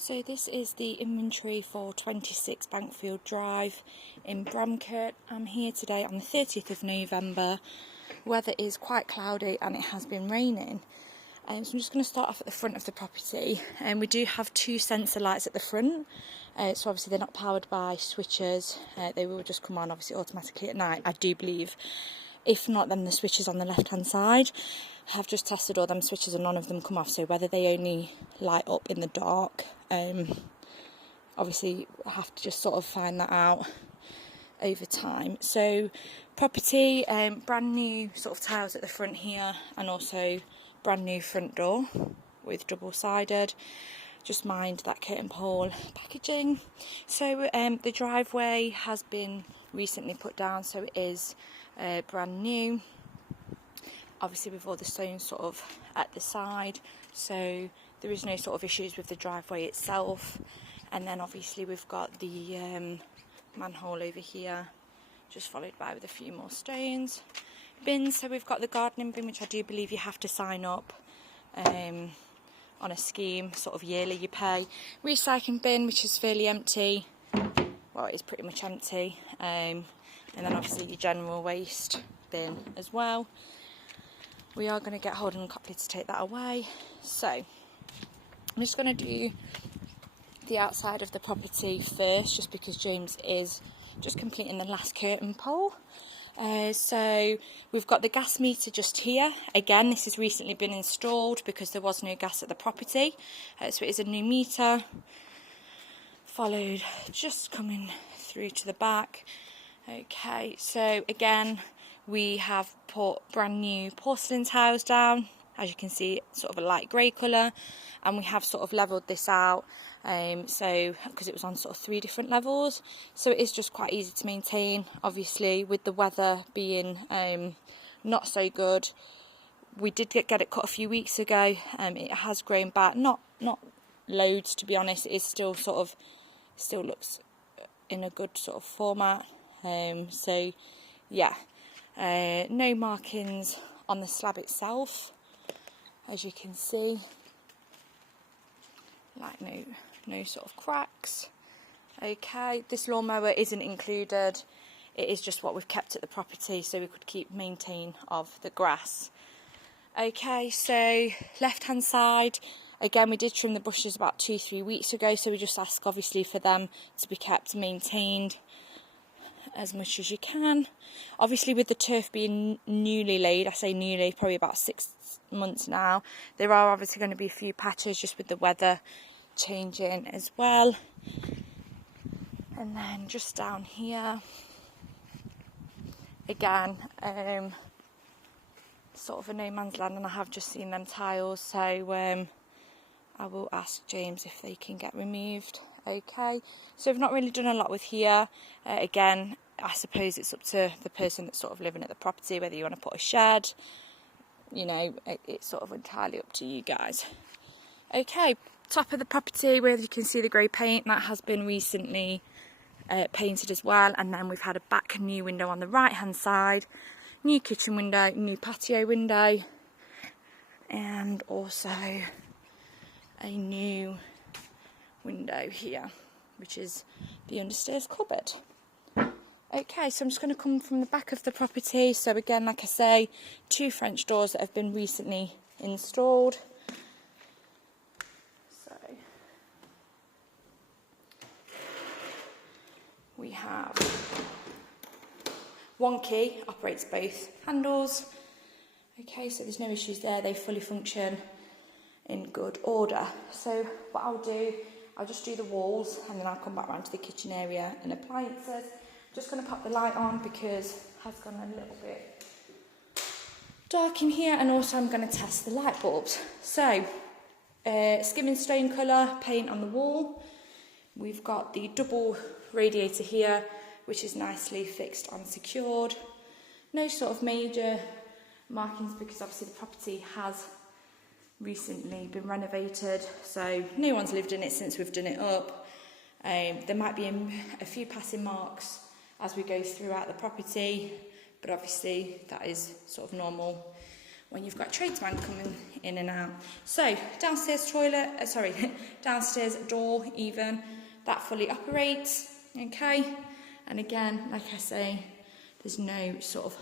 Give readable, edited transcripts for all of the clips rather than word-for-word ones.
So this is the inventory for 26 Bankfield Drive in Bramcote. I'm here today on the 30th of November. Weather is quite cloudy and it has been raining. So I'm just going to start off at the front of the property. We do have two sensor lights at the front. So obviously they're not powered by switches. They will just come on obviously automatically at night, I do believe. If not, then the switches on the left hand side. I have just tested all them switches and none of them come off, so whether they only light up in the dark, obviously I have to just sort of find that out over time. So property, brand new sort of tiles at the front here, and also brand new front door with double sided. Just mind that curtain pole packaging. So the driveway has been recently put down, so it is brand new, obviously with all the stones sort of at the side, so there is no sort of issues with the driveway itself. And then obviously we've got the manhole over here, just followed by with a few more stones. Bins, so we've got the gardening bin, which I do believe you have to sign up on a scheme, sort of yearly you pay. Recycling bin, which is fairly empty, well it is pretty much empty. And then obviously your general waste bin as well. We are going to get Holden and Copley to take that away. So I'm just going to do the outside of the property first, just because James is just completing the last curtain pole. So we've got the gas meter just here. Again, this has recently been installed because there was no gas at the property. So it is a new meter, followed just coming through to the back. Okay, so again we have put brand new porcelain tiles down, as you can see, sort of a light grey colour, and we have sort of levelled this out, so because it was on sort of 3 different levels, so it is just quite easy to maintain. Obviously with the weather being not so good, we did get it cut a few weeks ago. It has grown back, not loads to be honest. It is still still looks in a good sort of format. So yeah, no markings on the slab itself, as you can see, like no sort of cracks. Okay, this lawnmower isn't included, it is just what we've kept at the property so we could keep maintain of the grass. Okay, so left hand side, again we did trim the bushes about 2-3 weeks ago, so we just ask obviously for them to be kept maintained as much as you can. Obviously with the turf being newly laid, I say newly, probably about 6 months now, there are obviously going to be a few patches just with the weather changing as well. And then just down here again, sort of a no man's land, and I have just seen them tiles, so I will ask James if they can get removed. Okay, so we've not really done a lot with here. Again, I suppose it's up to the person that's sort of living at the property whether you want to put a shed, you know, it's sort of entirely up to you guys. Okay, top of the property where you can see the grey paint, that has been recently painted as well. And then we've had a back new window on the right hand side, new kitchen window, new patio window, and also a new window here, which is the understairs cupboard. Okay, so I'm just going to come from the back of the property. So again, like I say, 2 French doors that have been recently installed. So we have 1 key, operates both handles. Okay, so there's no issues there, they fully function in good order. So what I'll do, I'll just do the walls and then I'll come back round to the kitchen area and appliances. Just going to pop the light on because it has gone a little bit dark in here, and also I'm going to test the light bulbs. So skimming stone colour paint on the wall. We've got the double radiator here, which is nicely fixed and secured. No sort of major markings because obviously the property has recently been renovated, so no one's lived in it since we've done it up. There might be a few passing marks as we go throughout the property, but obviously that is sort of normal when you've got tradesmen coming in and out. So downstairs downstairs door even, that fully operates, okay? And again, like I say, there's no sort of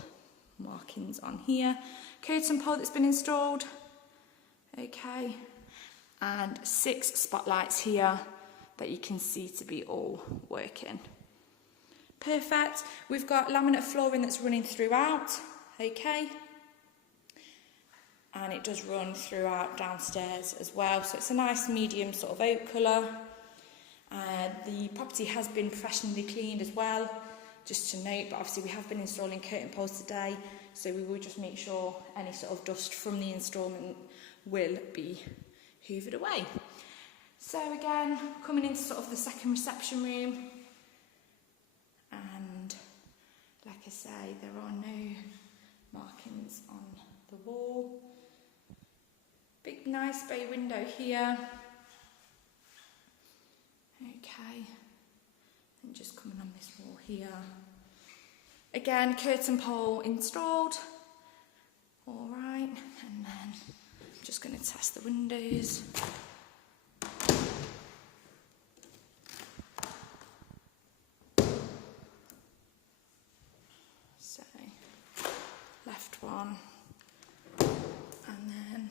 markings on here. Curtain pole that's been installed, okay? And 6 spotlights here that you can see to be all working. Perfect. We've got laminate flooring that's running throughout, okay? And it does run throughout downstairs as well, so it's a nice medium sort of oak colour. The property has been professionally cleaned as well, just to note, but obviously we have been installing curtain poles today, so we will just make sure any sort of dust from the instalment will be hoovered away. So again, coming into sort of the second reception room, and like I say, there are no markings on the wall. Big nice bay window here. Okay, and just coming on this wall here. Again, curtain pole installed. All right, and then I'm just going to test the windows. So, left one, and then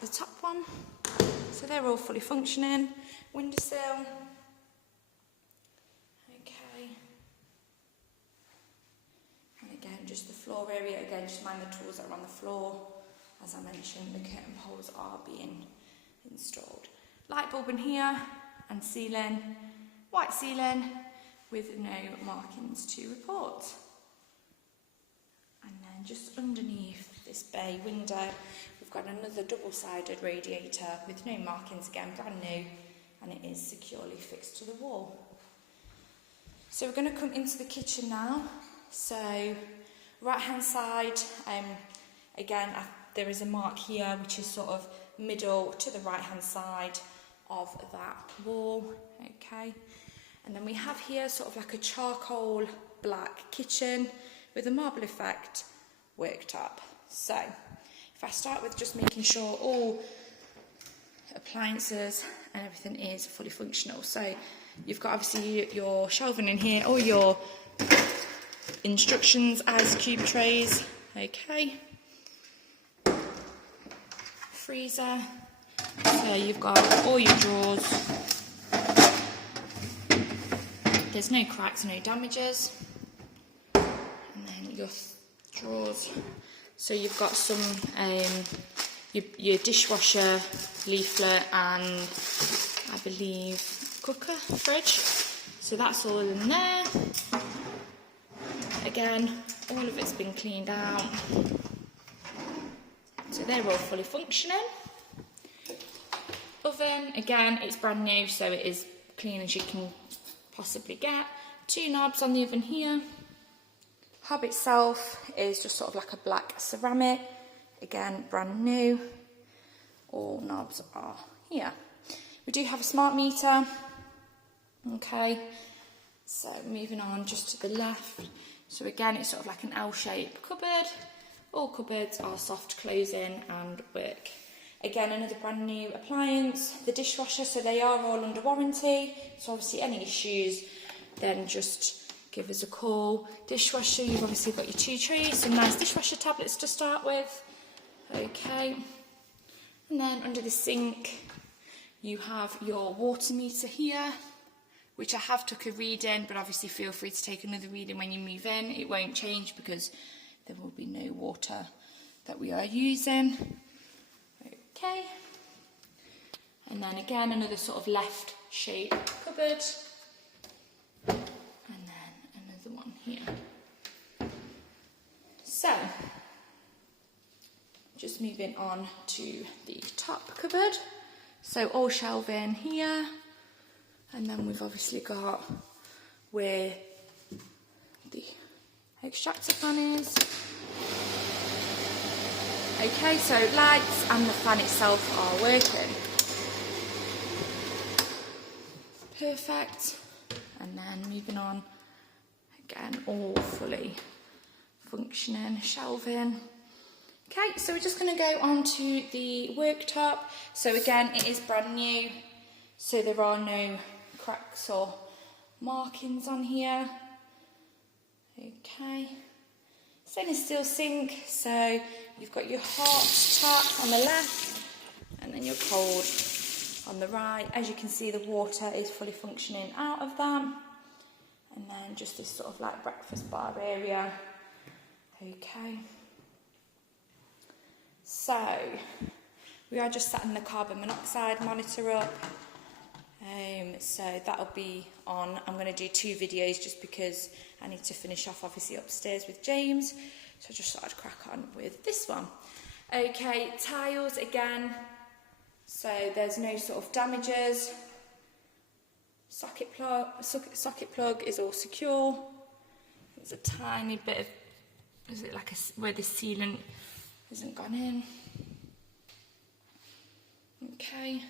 the top one. So they're all fully functioning. Windowsill. Okay. And again, just the floor area. Again, just mind the tools that are on the floor. As I mentioned, the curtain poles are being installed. Light bulb in here, and ceiling. White ceiling with no markings to report. And then just underneath this bay window, we've got another double-sided radiator with no markings, again brand new, and it is securely fixed to the wall. So we're going to come into the kitchen now. So right hand side, again there is a mark here which is sort of middle to the right hand side of that wall, okay? And then we have here sort of like a charcoal black kitchen with a marble effect worktop. So if I start with just making sure all appliances and everything is fully functional. So you've got obviously your shelving in here, all your instructions, ice cube trays, okay. Freezer, so you've got all your drawers. There's no cracks, no damages. And then your drawers. So you've got some, your dishwasher, leaflet, and I believe cooker, fridge. So that's all in there. Again, all of it's been cleaned out. So they're all fully functioning. Oven, again, it's brand new, so it is clean as you can possibly get. 2 knobs on the oven here. Hob itself is just sort of like a black ceramic, again brand new. All knobs are here. We do have a smart meter, okay. So moving on just to the left. So again, it's sort of like an L-shaped cupboard. All cupboards are soft closing and work. Again, another brand new appliance, the dishwasher, so they are all under warranty. So obviously any issues, then just give us a call. Dishwasher, you've obviously got your 2 trays, some nice dishwasher tablets to start with. Okay. And then under the sink, you have your water meter here, which I have took a reading, but obviously feel free to take another reading when you move in. It won't change because there will be no water that we are using. Okay. And then again, another sort of left shaped cupboard. And then another one here. So, just moving on to the top cupboard. So all shelving here. And then we've obviously got where the extractor fan is. Okay, so lights and the fan itself are working. Perfect. And then moving on, again, all fully functioning. Shelving, Okay, so we're just going to go on to the worktop. So again, it is brand new, so there are no cracks or markings on here. Okay, stainless steel sink, so you've got your hot tap on the left and then your cold on the right. As you can see, the water is fully functioning out of that. And then just this sort of like breakfast bar area. Okay. So, we are just setting the carbon monoxide monitor up. So that'll be on. I'm going to do 2 videos just because I need to finish off obviously upstairs with James. So I just thought I'd crack on with this one. Okay, tiles again. So there's no sort of damages. Socket plug is all secure. There's a tiny bit of, is it like where the sealant hasn't gone in. Okay.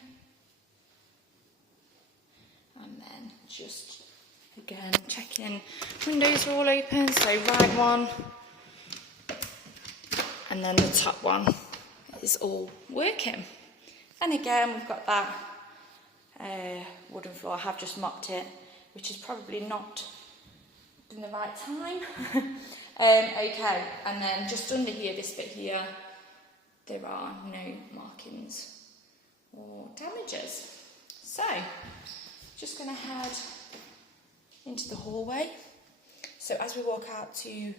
And then just again checking windows are all open, so right one and then the top one is all working. And again we've got that wooden floor. I have just mopped it, which is probably not in the right time. Okay, and then just under here, this bit here, there are no markings or damages. So, just going to head into the hallway. So as we walk out to,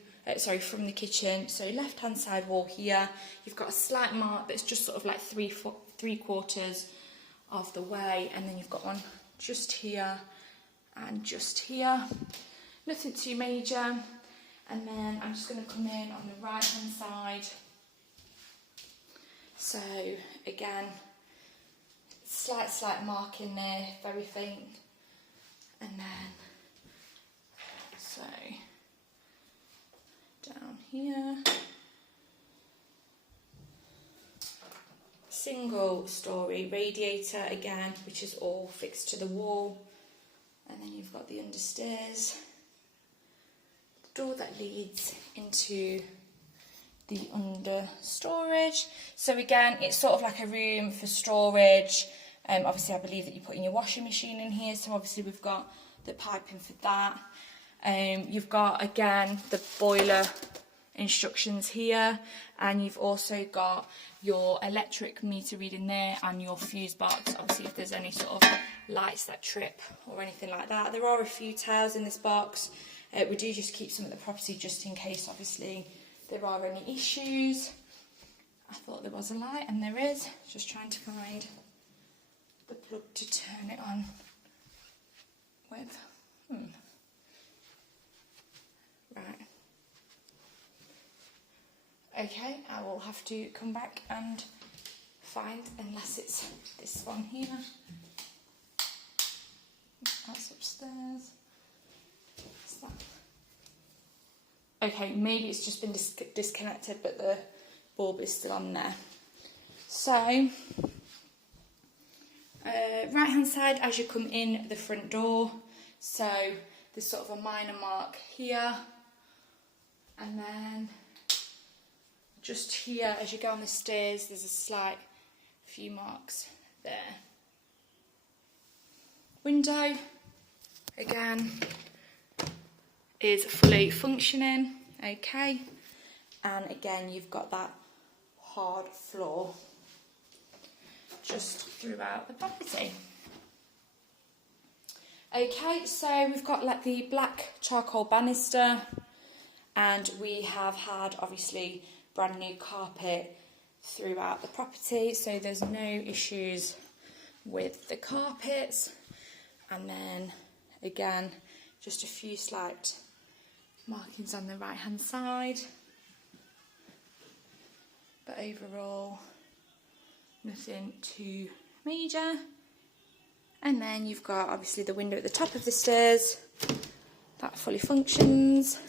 from the kitchen, so left hand side wall here, you've got a slight mark that's just sort of like 3/4 of the way, and then you've got one just here and just here. Nothing too major. And then I'm just going to come in on the right hand side. So again, slight mark in there, very faint. And then, so down here. Single story radiator again, which is all fixed to the wall. And then you've got the understairs door that leads into the under storage. So again, it's sort of like a room for storage. Obviously I believe that you put in your washing machine in here, so obviously we've got the piping for that. You've got again the boiler instructions here, and you've also got your electric meter reading there and your fuse box, obviously if there's any sort of lights that trip or anything like that. There are a few tiles in this box. We do just keep some at the property just in case obviously there are any issues. I thought there was a light, and there is. Just trying to find the plug to turn it on with. Right. Okay, I will have to come back and find, unless it's this one here. That's upstairs. What's that? Okay, maybe it's just been disconnected, but the bulb is still on there. So, right hand side as you come in the front door. So there's sort of a minor mark here, and then just here as you go on the stairs there's a slight few marks there. Window again is fully functioning, okay, and again you've got that hard floor just throughout the property. Okay, so we've got like the black charcoal banister, and we have had obviously brand new carpet throughout the property, so there's no issues with the carpets. And then again just a few slight markings on the right hand side, but overall nothing too major. And then you've got obviously the window at the top of the stairs that fully functions,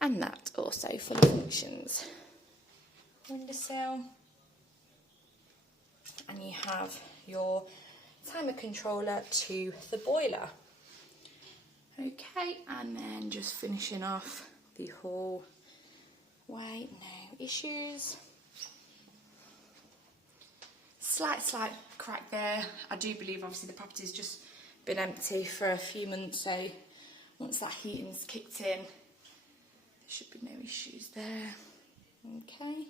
and that also fully functions. Windowsill, and you have your timer controller to the boiler. Okay, and then just finishing off the whole way, no issues. Slight crack there. I do believe obviously the property's just been empty for a few months, so once that heating's kicked in, there should be no issues there. Okay.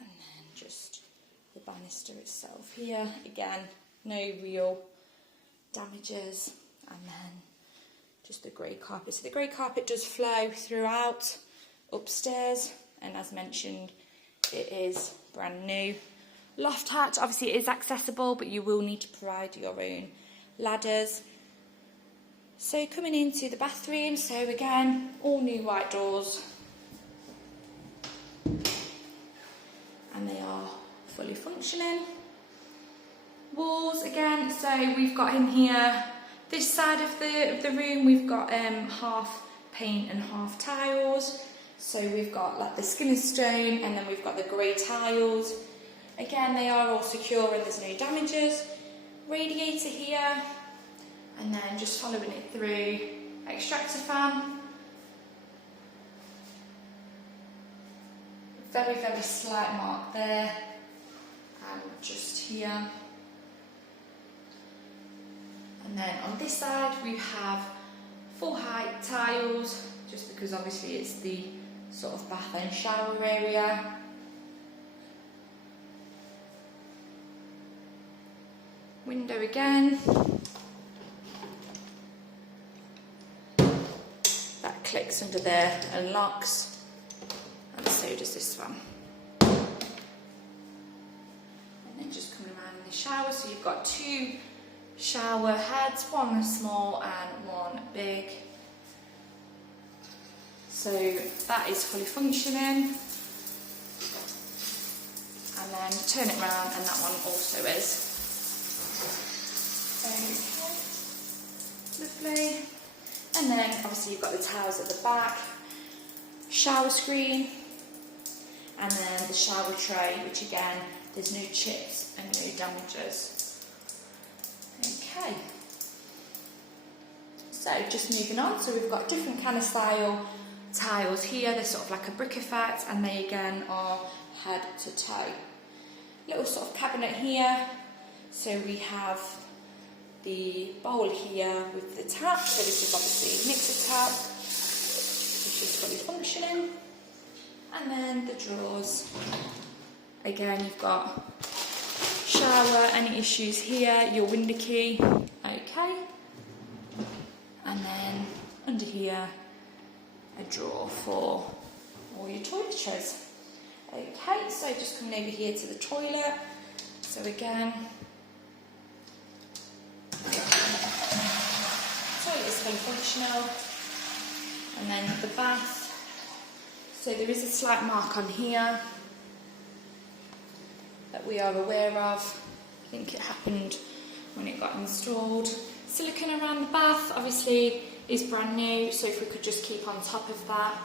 And then just the banister itself here. Again, no real damages. And then just the grey carpet. So the grey carpet does flow throughout upstairs, and as mentioned, it is brand new. Loft hatch, obviously it is accessible, but you will need to provide your own ladders. So coming into the bathroom, so again, all new white doors. And they are fully functioning. Walls, again, so we've got in here, this side of the room, we've got half paint and half tiles. So we've got like the skin stone, and then we've got the grey tiles. Again, they are all secure and there's no damages. Radiator here, and then just following it through, extractor fan. Very, very slight mark there, and just here. And then on this side we have full height tiles, just because obviously it's the sort of bath and shower area. Window again. That clicks under there and locks, and so does this one. And then just coming around in the shower, so you've got two shower heads, one small and one big. So that is fully functioning. And then turn it around, and that one also is. Okay, lovely. And then obviously you've got the towels at the back, shower screen, and then the shower tray, which again, there's no chips and no damages. Okay. So just moving on, so we've got different kind of style tiles here. They're sort of like a brick effect, and they again are head to toe. Little sort of cabinet here. So we have the bowl here with the tap, so this is obviously mixer tap, which is fully functioning. And then the drawers. Again, you've got shower, any issues here, your window key, okay. And then under here, a drawer for all your toiletries. Okay, so just coming over here to the toilet. So again, toilet is fully functional. And then the bath. So there is a slight mark on here that we are aware of. I think it happened when it got installed. Silicone around the bath obviously is brand new, so if we could just keep on top of that,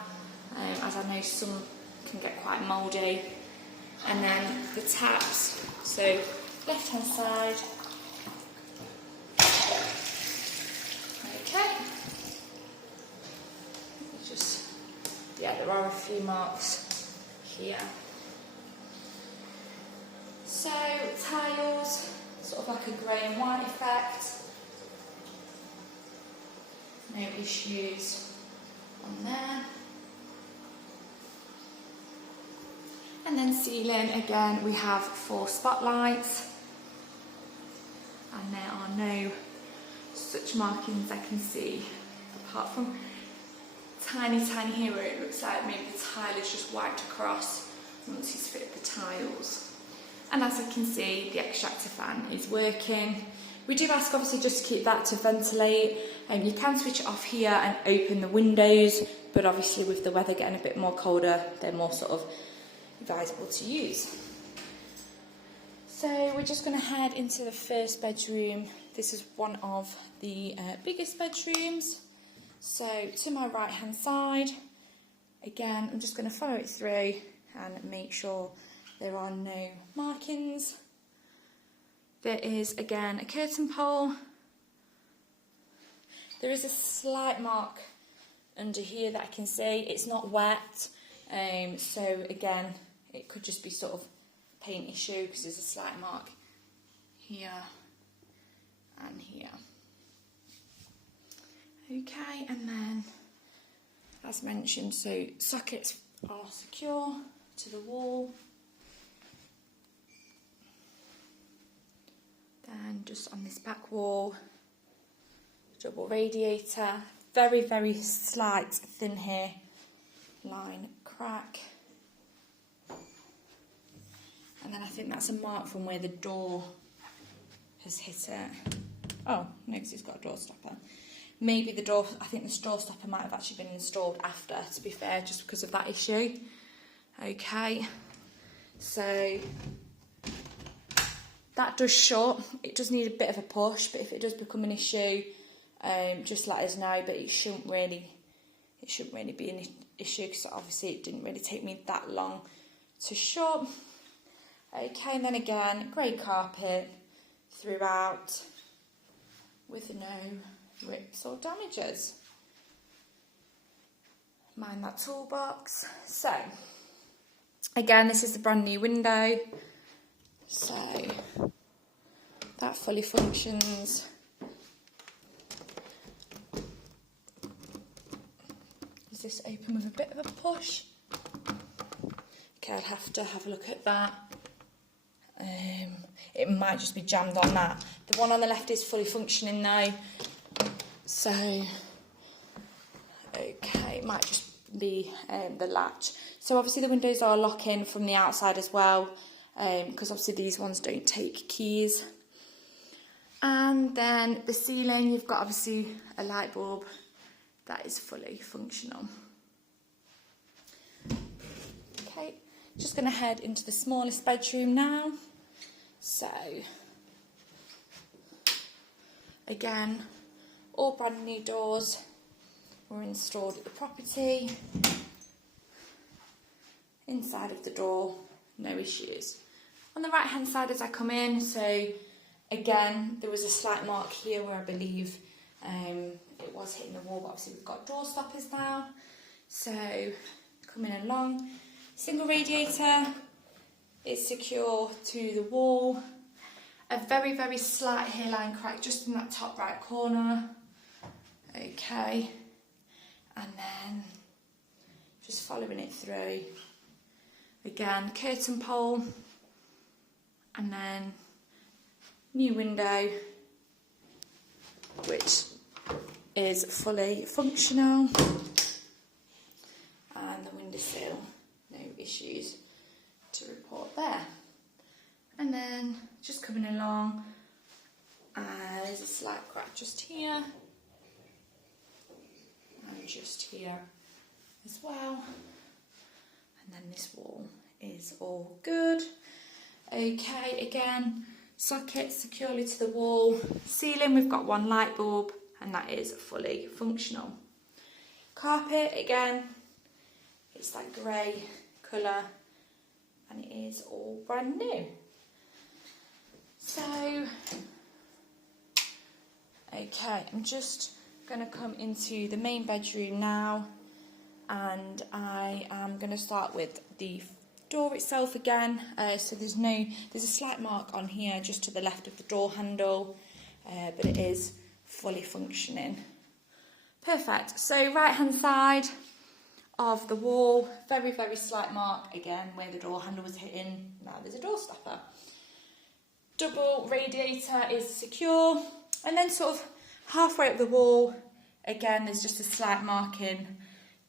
as I know some can get quite mouldy. And then the taps, so left hand side. Okay. Just, yeah, there are a few marks here. So tiles, sort of like a grey and white effect. No issues on there. And then ceiling, again, we have 4 spotlights. And there are no such markings I can see, apart from tiny here where it looks like maybe the tile is just wiped across once he's fit the tiles. And as you can see, the extractor fan is working. We do ask obviously just to keep that to ventilate, and you can switch it off here and open the windows, but obviously with the weather getting a bit more colder, they're more sort of advisable to use. So we're just going to head into the first bedroom. This is one of the biggest bedrooms. So to my right hand side, again, I'm just going to follow it through and make sure there are no markings. There is again a curtain pole. There is a slight mark under here that I can see. It's not wet, so again, it could just be sort of a paint issue because there's a slight mark here and here. Okay, and then, as mentioned, so sockets are secure to the wall. Then just on this back wall, double radiator, very, very slight thin hair line crack. And then I think that's a mark from where the door has hit it. Oh, no, because it's got a door stopper. Maybe the door, I think the door stopper might have actually been installed after, to be fair, just because of that issue. Okay, so that does shut. It does need a bit of a push, but if it does become an issue, just let us know. But it shouldn't really be an issue because obviously it didn't really take me that long to shut. Okay, and then again, grey carpet throughout with no rips or damages. Mind that toolbox. So, again, this is the brand new window. So, that fully functions. Is this open with a bit of a push? Okay, I'd have to have a look at that. It might just be jammed on that. The one on the left is fully functioning now. So, okay, it might just be the latch. So obviously the windows are lock-in from the outside as well, because obviously these ones don't take keys. And then the ceiling, you've got obviously a light bulb that is fully functional. Okay, just going to head into the smallest bedroom now. So, again, all brand new doors were installed at the property. Inside of the door, no issues. On the right hand side as I come in, so again, there was a slight mark here where I believe it was hitting the wall, but obviously we've got door stoppers now. So, coming along, single radiator is secure to the wall. A very, very slight hairline crack just in that top right corner. Okay, and then just following it through. Again, curtain pole, and then new window, which is fully functional, and the windowsill, no issues to report there. And then just coming along, there's a slight crack just here, and just here as well. And then this wall is all good. Okay, again, socket securely to the wall. Ceiling, we've got one light bulb, and that is fully functional. Carpet, again, it's that grey colour, and it is all brand new. So, okay, I'm just going to come into the main bedroom now, and I am going to start with the door itself again. So there's a slight mark on here just to the left of the door handle, but it is fully functioning. Perfect. So right hand side of the wall, very, very slight mark again where the door handle was hitting. Now there's a door stopper. Double radiator is secure, and then sort of halfway up the wall, again there's just a slight marking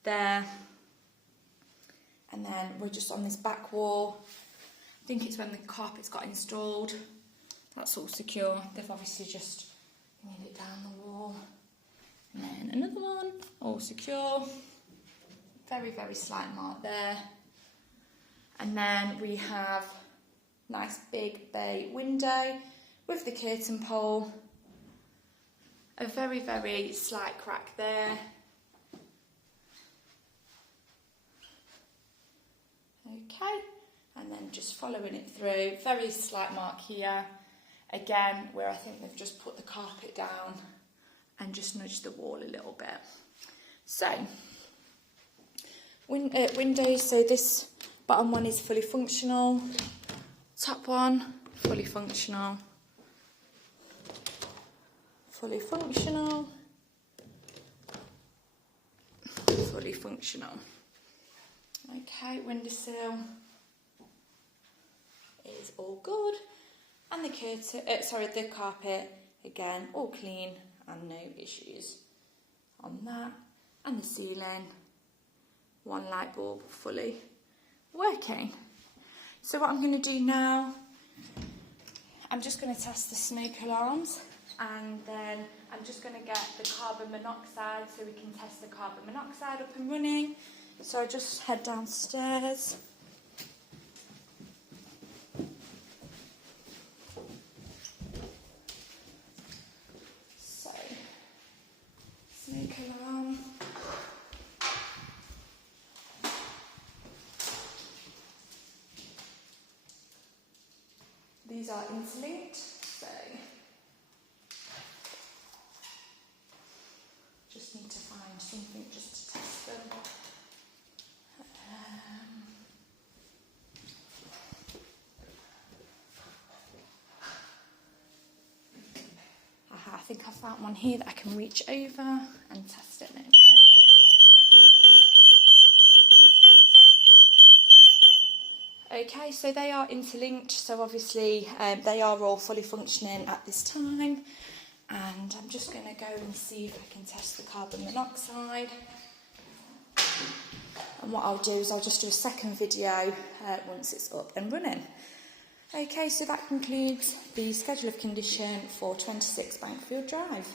there, and then we're just on this back wall. I think it's when the carpets got installed. That's all secure. They've obviously just nailed it down the wall, and then another one, all secure. Very, very slight mark there, and then we have nice big bay window with the curtain pole. A very, very slight crack there. Okay, and then just following it through, very slight mark here. Again, where I think they've just put the carpet down and just nudge the wall a little bit. So, windows, so this bottom one is fully functional, top one, fully functional, fully functional, fully functional. Okay, windowsill is all good, and the the carpet again all clean and no issues on that, and the ceiling, one light bulb fully working. So what I'm going to do now, I'm just going to test the smoke alarms, and then I'm just going to get the carbon monoxide so we can test the carbon monoxide up and running. So I'll just head downstairs. So, smoke alarm. These are interlinked, so just need to find something just to test them. I think I found one here that I can reach over and test it. There we go. Okay, so they are interlinked, so obviously they are all fully functioning at this time. And I'm just going to go and see if I can test the carbon monoxide. And what I'll do is I'll just do a second video once it's up and running. Okay, so that concludes the schedule of condition for 26 Bankfield Drive.